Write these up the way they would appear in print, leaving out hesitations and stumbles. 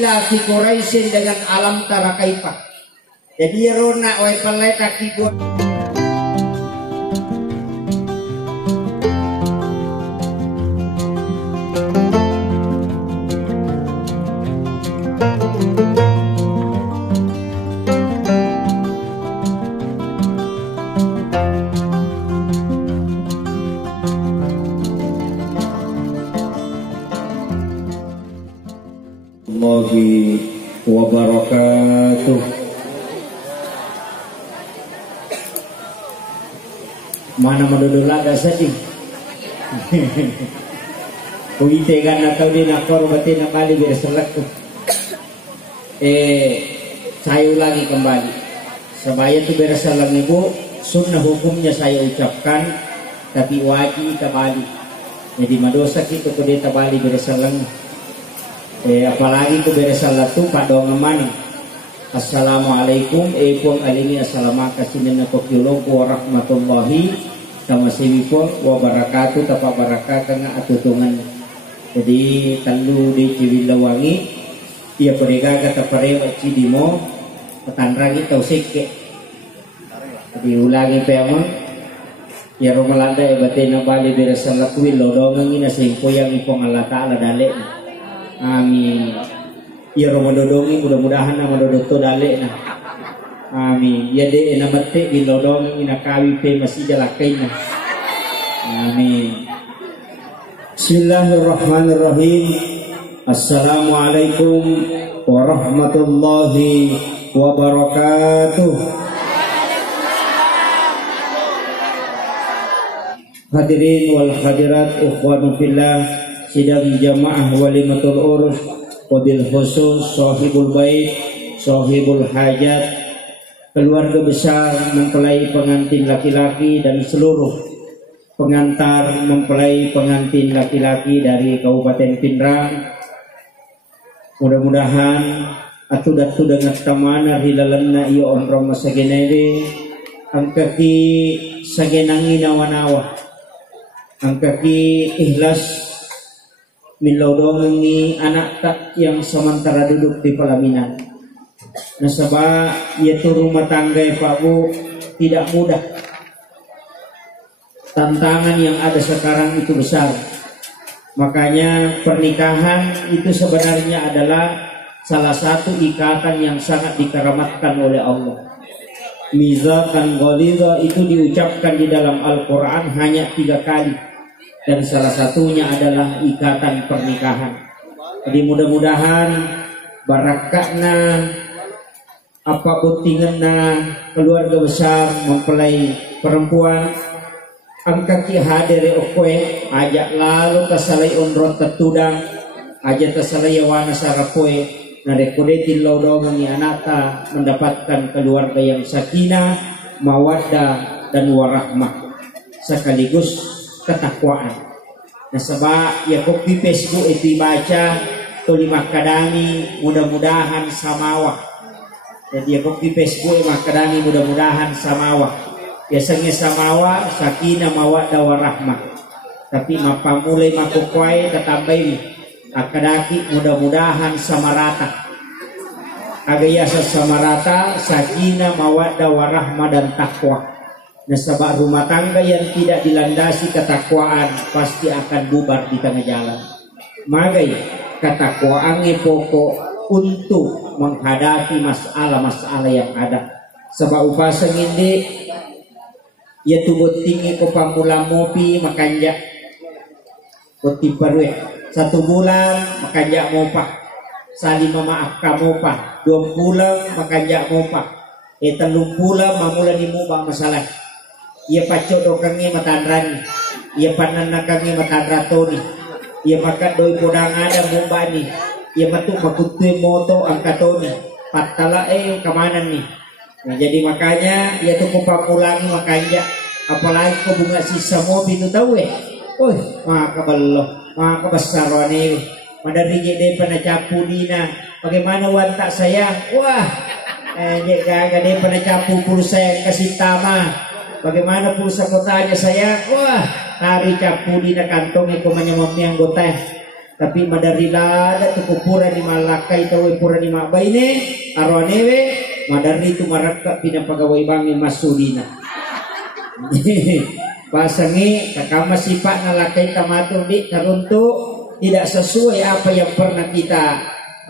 Fi Quraisyin dengan alam tara kaifa. Jadi rona wai palai kaki buat wabarakatuh. Mana menduduh laga sedih. Kuite kan atau di nakor batin kembali berselak tuh. Saya ulangi kembali. Sebaya itu bersalam ibu, sunnah hukumnya saya ucapkan, tapi wajib tabali. Jadi madosa kita kode tabali bersalam. Apalagi keberesalatu pada ngemani. Assalamualaikum pun alimi assalamualaikum warahmatullahi wabarakatuh tapa barakatuh nga atutungan. Jadi tandu di Ciwilawangi ia perega kata parewa cidimo petanrangi tausik. Jadi ulangi pemon ya romalanda batina bali beresalatu lodongan ina singko yang ipong Allah Ta'ala dalek. Amin. Ya Ramadodongi mudah-mudahan nama dodoto dale nah. Amin. Ya de namate bilodongi inakawi pe masih jalakai nah. Amin. Bismillahirrahmanirrahim. Assalamualaikum warahmatullahi wabarakatuh. Hadirin wal hadirat ikhwanu fillah, sidang jamaah walimatul urus, wabil khusus sahibul bait, sahibul hajat, keluarga besar mempelai pengantin laki-laki dan seluruh pengantar mempelai pengantin laki-laki dari Kabupaten Pindrang. Mudah-mudahan atuh-atuh dengan tamana hilalanna iyo onrong masagenede angkaki sagenangi nawa-nawa angkaki ikhlas milodongi anak tak yang sementara duduk di pelaminan. Nasabah yaitu rumah tangga Pak Bu tidak mudah. Tantangan yang ada sekarang itu besar. Makanya pernikahan itu sebenarnya adalah salah satu ikatan yang sangat dikeramatkan oleh Allah. Mizaqan ghalidha itu diucapkan di dalam Al-Quran hanya 3 kali. Dan salah satunya adalah ikatan pernikahan. Jadi mudah-mudahan barakatna apa butinganna keluarga besar mempelai perempuan angkaki hadir okoe ajak lalu tasalai onrot tetudang ajak tasalai wana sarapoe narekodetin lodongi anata mendapatkan keluarga yang sakinah, mawaddah dan warahmah sekaligus ketakwaan. Nah sebab ya kopi Facebook itu baca tulima kadami mudah-mudahan samawah. Jadi ya kopi Facebook makadami mudah-mudahan samawah. Biasanya samawah sakinah mawaddah warahmah. Tapi mapamulai makukwai ketambai akadaki mudah-mudahan samarata. Agayasa samarata sakinah mawaddah warahmah dan takwa. Nasabah rumah tangga yang tidak dilandasi ketakwaan pasti akan bubar di tengah jalan. Magai ketakwaan pokok untuk menghadapi masalah-masalah yang ada. Sebab upasang ini ya tubut tinggi ko pamula mopi makanja poti parwe 1 bulan makanja mopa saling memaafkan mopa 2 bulan makanja mopa 3 bulan mamula dimubang masalah. Ia pacodo kangi matanrani, ia panana kangi matanratoni, ia makan doi podang ada mumbani, ia matuk makutui moto angkatoni, patala kemana nih? Nah, jadi makanya ia tuh papulangi makanya, apalagi ke bunga sisa mobil itu tahu maka belum, maka besarone, madari jadi penacapu dina, bagaimana wanita saya? Wah, jaga dia penacapu pulsa yang kasih tama. Bagaimana pulsa kotanya saya? Wah, tari capu di kantong itu menyemot yang goteh. tapi madarila ada tu kupura di malakai tahu pura di mabaine arwanewe madari tu maraka pinapagawai bangi masudina. Pasangi kakama sifat nalakai kamatung di teruntuk tidak sesuai apa yang pernah kita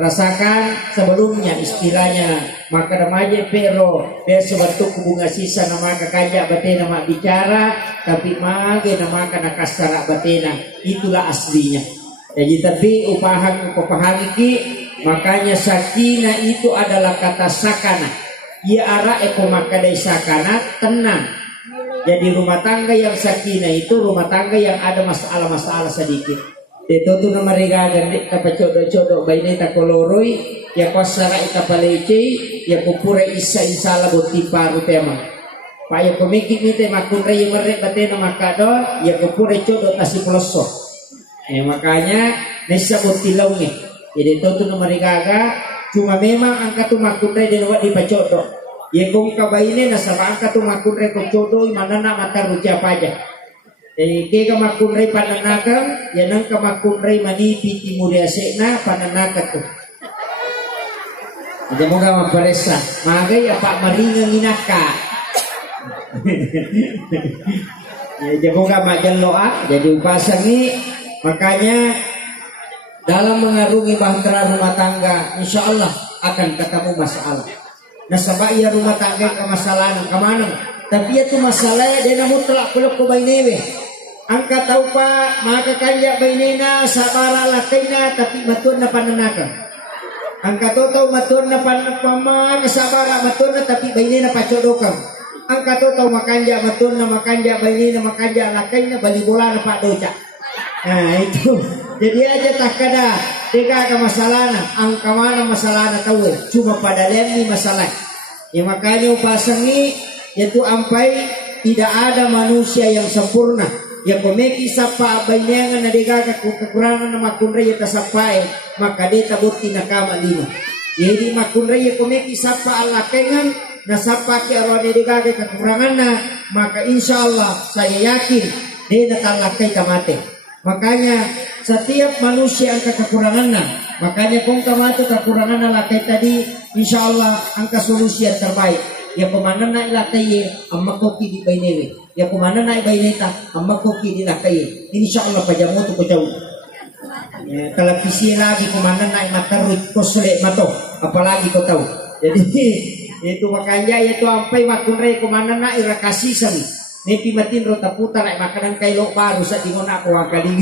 rasakan sebelumnya istilahnya maka remaja pero besok bentuk bunga sisa nama kakajak batena mak bicara tapi mage nama kana kastara batena itulah aslinya. Jadi tapi upahan ki makanya sakina itu adalah kata sakana ia arah eko makadai sakana tenang. Jadi rumah tangga yang sakina itu rumah tangga yang ada masalah-masalah sedikit. Itu tu nama regagan dek kapa codo-codo baine ta koloroi ya kosara ita palece ya kupure isa insala boti paru tema. Pa ya komiki mite makunre yang merek batena makado ya kupure codo tasi ploso. Makanya nesa boti launge. Jadi itu tu nama regaga cuma memang angka tu makunre den wa di pacodo. Ya kong kabaine nasaba angka tu makunre ko codo manana mata ruja paja. Kega makunrei pananakan ya nang kamakunrei manipi timuria sekna pananakan tu. Jadi moga maparesa magai apa maringang inaka. Jadi moga majalloa jadi upasangi makanya dalam mengarungi bahtera rumah tangga insyaallah akan ketemu masalah. Nasaba iya rumah tangga ke masalah kemana? Tapi itu masalah dia mutlak peluk ko bainewe. Angka tahu pak maka kaya bainena sabara lakaina tapi matun na pananakan. Angka tahu matun na panapama sabara matun na tapi bainena pacodokan. Angka tahu makanja matun na makanja bainena makanja lakaina bali bola na pak doca. Nah itu jadi aja tak kada tiga ke masalah na angka mana masalah na tahu cuma pada lemni masalah. Ya makanya upasangi yaitu ampai tidak ada manusia yang sempurna. Ya komeki sapa bainengan na degaga kekurangan na makunre ya tasapai maka dia tabuti na kama lima. Jadi makunre ya komeki sapa alakengan na sapa ki arwane degaga kekurangan na maka insyaallah saya yakin dia natalakai kamate. Makanya setiap manusia angka kekurangan na makanya kung kamate kekurangan na lakai tadi insyaallah angka solusi yang terbaik. Ya kemana naik lakai amma kopi di bainewe. Ya kemana naik baineta amma kopi di lakai. Insyaallah pajamu tu kau ya, televisi lagi kemana naik matarut kosle mato apalagi kau tahu. Jadi itu makanya itu sampai makunre kemana naik rakasi sami. Nepi matin rota putar naik makanan kailo baru sa di mona ko kali.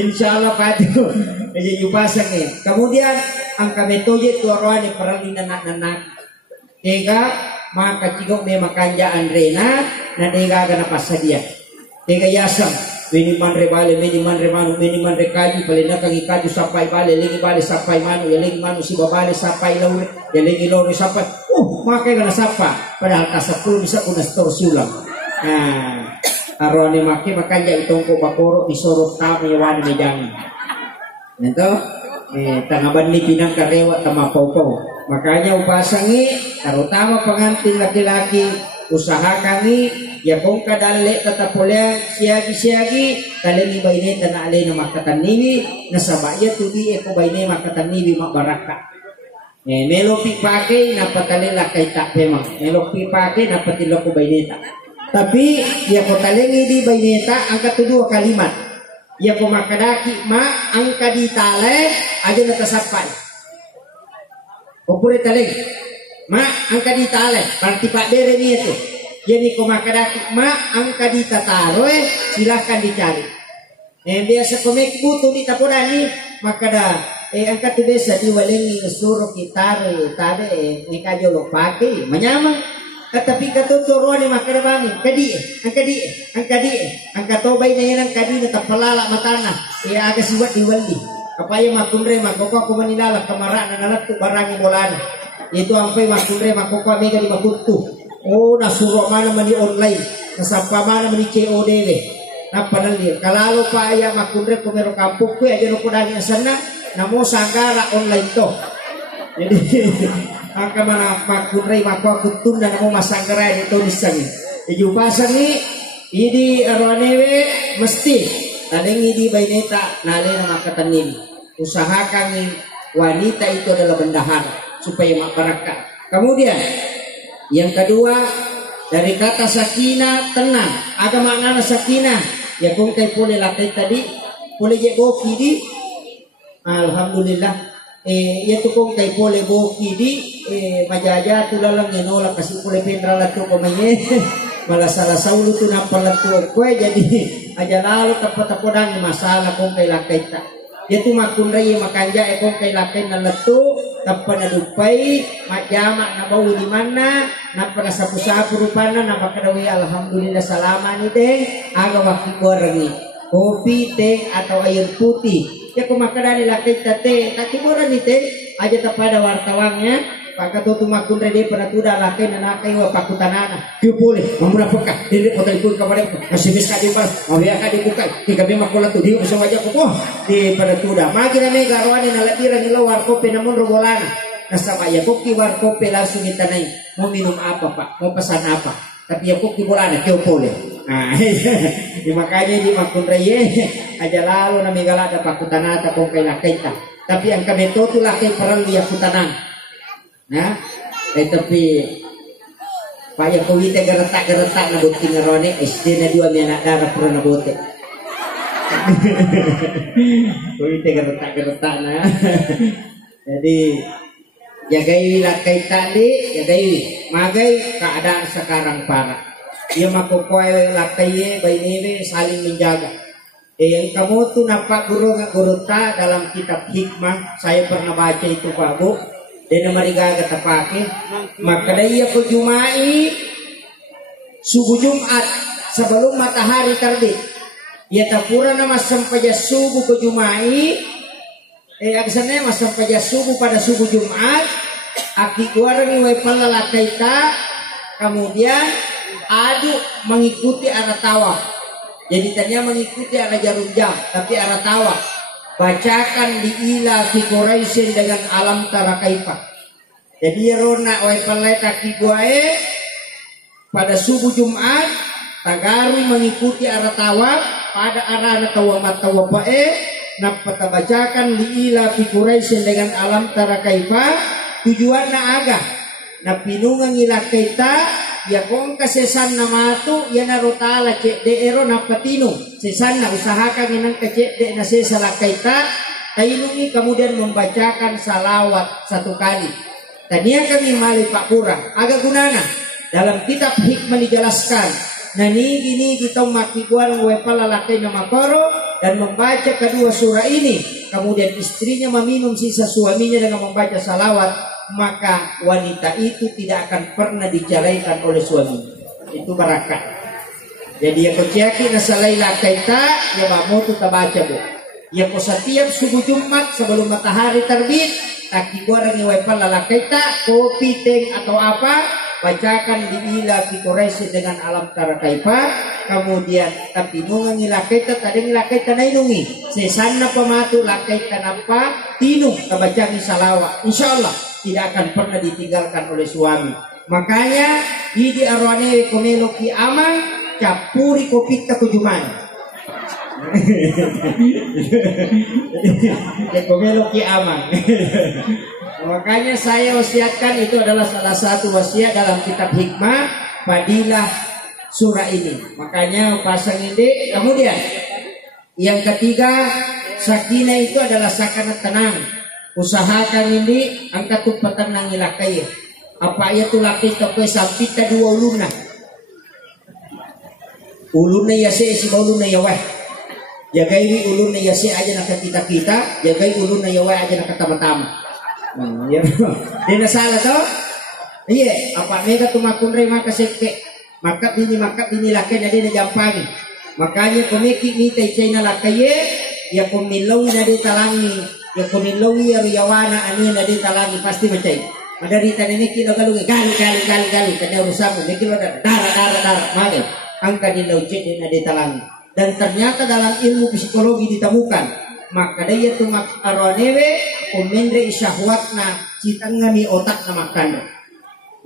Insyaallah padu. Jadi upasang kemudian angka metode tu arwani peralinan anak-anak. Ega maka cigok me makanja andrena na dega gana pasadia. Ega yasam miniman rebale miniman remanu miniman rekaji palena kagi kaju sampai bale lagi bale sampai manu ya lagi manu si babale sampai laure ya lagi laure sampai maka gana sapa padahal kasapul bisa kuna storsi ulang. Nah arone make makanja itongko bakoro disorot kami wani mejang. Nento tangaban ni pinang karewa tamapau-pau. Makanya upasangi terutama pengantin laki-laki usaha kami ya kong kadale tatapolya siagi-siagi kaleni baine tana ale na makatan niwi nasabaya tudi eko baine makatan niwi mabaraka. Melopi pake na patale lakay tak memang melopi pake na patilo ko baineta. Tapi ya ko talengi di baineta angka dua kalimat. Ya ko makadaki ma angka di tale aja natasapai. Opure taleng, ma angka di tale, berarti pak dere ni itu. Jadi komakadaki ma angka di tataro silahkan dicari. Biasa komek butuh di tapurani makada angka tu biasa diwalengi suruh kita tade ikajo lo pake menyamang. Tetapi kata turuan ni makada bani, angka di, angka tobay na yan ang kadi na tapalala matana. Aga siwat diwali. Kapaya makunre makoko ko manilala kamara na nalatu barangi bolan. Itu ampai makunre makoko mega di makutu. Oh nasuro mana mani online, nasapa mana mani COD we. Napanali kalalo pa aya makunre ko mero kampung ko aja no kodani sana namo sanggara online to. Jadi angka mana makunre makoko kutun dan namo masanggara itu disang. Iju pasang ni ini arwanewe mesti tadengi di baineta nale na makatanim. Usahakan wanita itu adalah bendahara supaya berkah. Kemudian yang kedua dari kata sakinah tenang. Ada makna sakinah. Ya kung kay pole latay tadi, pole je boki di. Alhamdulillah. Yaitu kung kay pole boki di majaja tulalang yanola kasi pole pendra lato pamaye. Malasala saulu tu napalatu kue jadi aja lalu tapatapodang masalah kung kay lakay ta. Yaitu makunray makanja kung kay lakay na lato tapanadupay majama na bawi di mana na panasapu-sapu rupana na bakadawi alhamdulillah salama ni teh aga waktu gorengi kopi teh atau air putih ya kumakadani lakay tate takiburan ni teh aja tapada wartawangnya pagkatutu makunray di panatuda lakay na nakay wa pakutanana kipuli mamuna pagka hindi po tayo pul kamarek masibis ka di pala mawaya ka di bukay di kami makulatu di usang wajah ko po di panatuda magi na may garwani na latira nila warkope namun robolana nasabaya ko ki warkope langsung itanay mau minum apa pak mau pesan apa tapi ya ko ki bolana kipuli makanya di makunray aja lalu na may galada pakutanata kung kay lakay ta tapi ang kameto tu lakay parang liya kutanan. Nah, tapi Pak Jokowi teh geretak na bukti ngerone SD na 2 anak darah pernah bote. Jokowi teh geretak na. Jadi jagai lakai tadi, jagai magai keadaan sekarang parah. Dia makokoy lakai bayi saling menjaga. Yang kamu tuh nampak guru ta dalam kitab hikmah saya pernah baca itu Pak Bu. Dan marigaga tapake maka daya ko Jumai subuh Jumat sebelum matahari terbit ya tapura nama sampai subuh ke Jumai aksana mas sampai subuh pada subuh Jumat aki guarani we palalakaita kemudian adu mengikuti arah tawaf jadi tanya mengikuti arah jarum jam tapi arah tawaf bacakan di ila fi Quraisyin dengan alam tara kaifa. Jadi rona wa palai kaki guae pada subuh Jumat tagaru mengikuti arah tawaf pada arah tawaf napata bacakan di ila fi Quraisyin dengan alam tara kaifa tujuanna aga na pinungang ila kaita ya kung kasesan na matu ya narotala cek de ero na patino sesan na usahakan inang kecek de na sesala kaita tainungi kemudian membacakan salawat 1 kali tania kami mali Pak Pura agak gunana dalam kitab hikmah dijelaskan nah gini kita makikuan wepala lakai nama koro dan membaca kedua surah ini kemudian istrinya meminum sisa suaminya dengan membaca salawat maka wanita itu tidak akan pernah diceraikan oleh suami itu barakah jadi ya keciaki nasalaila kaita ya mamu tu tabaca bu ya ko setiap subuh Jumat sebelum matahari terbit taki goreng ni wepal lalakaita kopi teh atau apa bacakan di ila fi Quraisy dengan alam tara kaifa kemudian tapi nungang ilakaita tadi ilakaita nainungi sesanna pamatu lakaita napa tinung tabacang salawat insyaallah tidak akan pernah ditinggalkan oleh suami. Makanya idi arwane komelo ki amang capuri kopi ta kujuman. Komelo ki amang. Makanya saya wasiatkan itu adalah salah satu wasiat dalam kitab hikmah fadilah surah ini. Makanya pasang ini kemudian yang ketiga sakinah itu adalah sakana tenang. Usahakan ini angkat tupatan nang ilakai. Apa ya tu laki tokwe sampita 2 uluna. Uluna ya si uluna ya wah. Jagai uluna ya si aja nak kita, jagai uluna ya wah aja nak tama-tama. Ya. Dina salah to? Iya, apa mega tu makunre maka seke. Makat ini laki na dina jampangi. Makanya komiki ni tay China lakai ya komilaw na di talangi. Ya kunilawi ya riyawana ani na di talangi pasti macay. Madari tanene kilo galungi gali tanya urusanmu mikir darah mali angka di laucet na di talangi. Dan ternyata dalam ilmu psikologi ditemukan maka daya tu mak aronewe komendre syahwatna citangani otak na makan.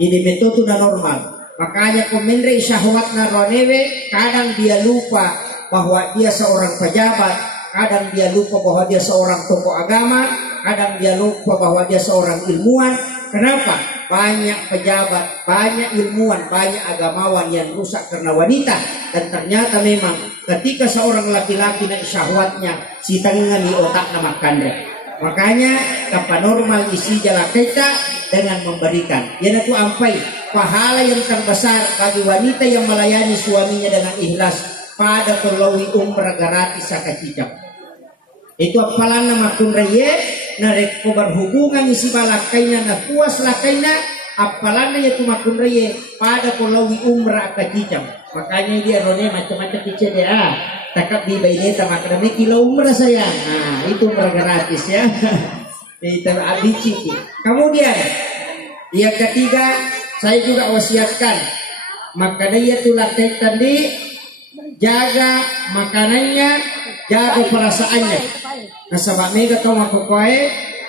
Jadi betul tu na normal. Makanya komendre syahwatna ronewe kadang dia lupa bahwa dia seorang pejabat, kadang dia lupa bahwa dia seorang tokoh agama, kadang dia lupa bahwa dia seorang ilmuwan. Kenapa? Banyak pejabat, banyak ilmuwan, banyak agamawan yang rusak karena wanita. Dan ternyata memang ketika seorang laki-laki naik syahwatnya, si tangan di otak nama kandang. Makanya kapa normal isi jala kita dengan memberikan. Yana tu ampai pahala yang terbesar bagi wanita yang melayani suaminya dengan ikhlas pada pelawi umrah gratis sakacicam. Itu apalan nama kunraye narek ko berhubungan isi balakaina na puas lakaina apalan ya tu makunraye pada pelawi umrah sakacicam. Makanya dia rone macam-macam kicet ya. Takap di bayi tamak demi kilo umrah sayang. Nah, itu umrah gratis ya. Itu abici. Kemudian yang ketiga, saya juga wasiatkan makanannya tu lakai tadi, jaga makanannya, jaga perasaannya. Nah, sebab mereka tahu aku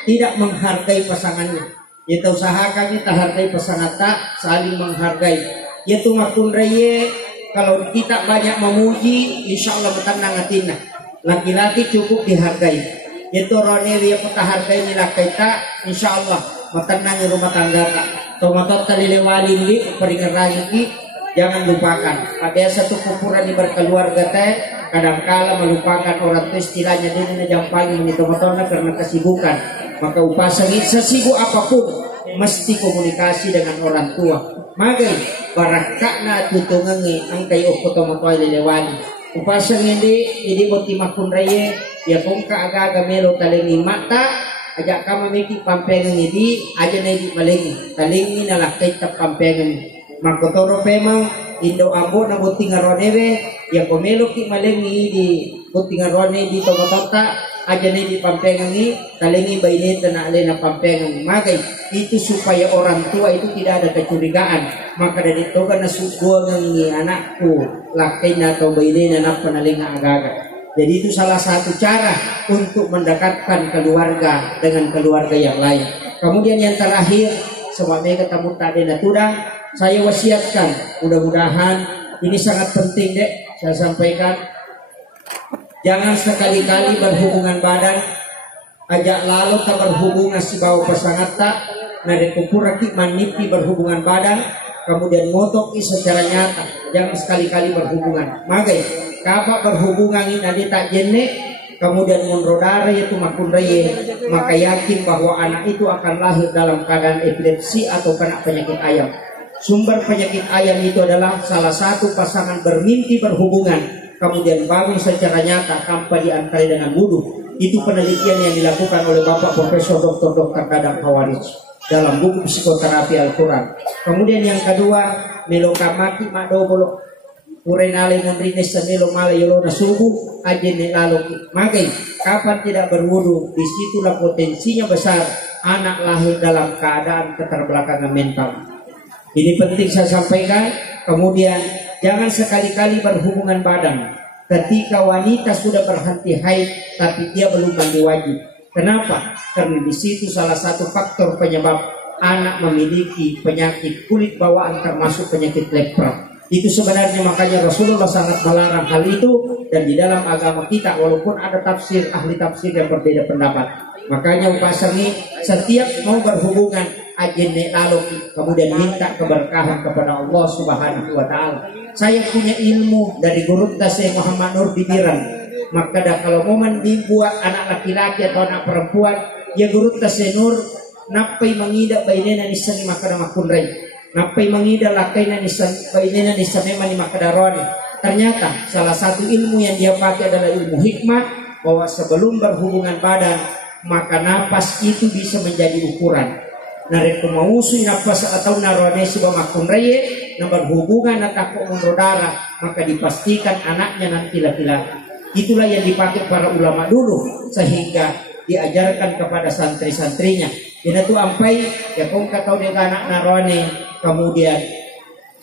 tidak menghargai pasangannya. Kita usahakan kita hargai pasangan tak saling menghargai. Yaitu makun raya. Kalau kita banyak memuji, insya Allah bertenang hatinya. Laki-laki cukup dihargai. Itu rone dia peta hargai nilai kita, insya Allah bertenang di rumah tangga tak. Tomatot tali lewali ini peringat lagi, jangan lupakan. Ada satu kumpulan di berkeluarga teh, kadangkala melupakan orang itu istilahnya dia menjampang ini tomatotnya karena kesibukan. Maka upasangi sesibuk apapun mesti komunikasi dengan orang tua. Magai barakakna tutungangi angkai okotomotoy lelewani. Upasang hindi boti makun raye ya kung kaaga melo talingi mata ajak ka mamiki pampengan hindi aja na hindi malingi talingi na lakay tap pampengan makotoro pemang indo abo na boti ngaronebe ya komelo ki malingi di boti ngarone di tomotota aja na hindi pampengan ni talingi bainita na alay na pampengan magai itu supaya orang tua itu tidak ada kecurigaan. Maka dari itu kan nasubuan ng anakku lakay na atau bayi na anak panalinga agaga. Jadi itu salah satu cara untuk mendekatkan keluarga dengan keluarga yang lain. Kemudian yang terakhir, sebagai ketemu tadi naturang, saya wasiatkan mudah-mudahan ini sangat penting dek saya sampaikan. Jangan sekali-kali berhubungan badan, ajak lalu tak berhubungan si bawa pasangan tak. Nade kupuraki manipi berhubungan badan, kemudian motoki secara nyata, jangan sekali-kali berhubungan. Magai, kapak berhubungan ini nade tak jenne, kemudian monrodare itu makun reye, maka yakin bahwa anak itu akan lahir dalam keadaan epilepsi atau kena penyakit ayam. Sumber penyakit ayam itu adalah salah satu pasangan bermimpi berhubungan, kemudian bangun secara nyata tanpa diantara dengan wudhu. Itu penelitian yang dilakukan oleh Bapak Profesor Dr. Dadang Hawarij dalam buku psikoterapi Al-Quran. Kemudian yang kedua, melokamati makdobolo urenale mondrines melo malayolo na subuh ajene laloki. Magai, kapan tidak berwudu, disitulah potensinya besar anak lahir dalam keadaan keterbelakangan mental. Ini penting saya sampaikan. Kemudian jangan sekali-kali berhubungan badan ketika wanita sudah berhenti haid tapi dia belum mandi wajib. Kenapa? Karena di situ salah satu faktor penyebab anak memiliki penyakit kulit bawaan termasuk penyakit lepra. Itu sebenarnya makanya Rasulullah sangat melarang hal itu, dan di dalam agama kita walaupun ada tafsir ahli tafsir yang berbeda pendapat. Makanya upasangi setiap mau berhubungan ajene lalu kemudian minta keberkahan kepada Allah Subhanahu wa taala. Saya punya ilmu dari guru Syekh Muhammad Nur Bibiran. Maka dah kalau momen dibuat anak laki-laki atau anak perempuan, ya guru Nur napai mengida bainena nisan makada makunrai. Napai mengida lakaina nisan bainena nisan memang makadaron. Ternyata salah satu ilmu yang dia pakai adalah ilmu hikmah, bahwa sebelum berhubungan badan maka napas itu bisa menjadi ukuran. Narik kumausu napas atau narone suba makunrai na berhubungan atau darah, maka dipastikan anaknya nanti laki-laki. Itulah yang dipakai para ulama dulu sehingga diajarkan kepada santri-santrinya. Ini tuh ampai ya kong katau dengan anak narone, kemudian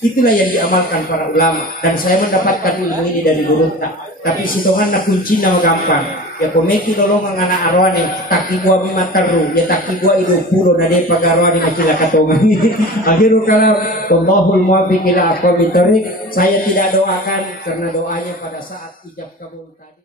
itulah yang diamalkan para ulama. Dan saya mendapatkan ilmu ini dari guru tak. Tapi sitongan na kunci nama gampang. ya komeki nolong ang anak arwane taki gua mimataru ya taki gua idu pulo na de pagarwane na sila katongan. Akhirul kalam wallahul muwaffiq ila aqwamit thoriq. Saya tidak doakan karena doanya pada saat ijab kabul tadi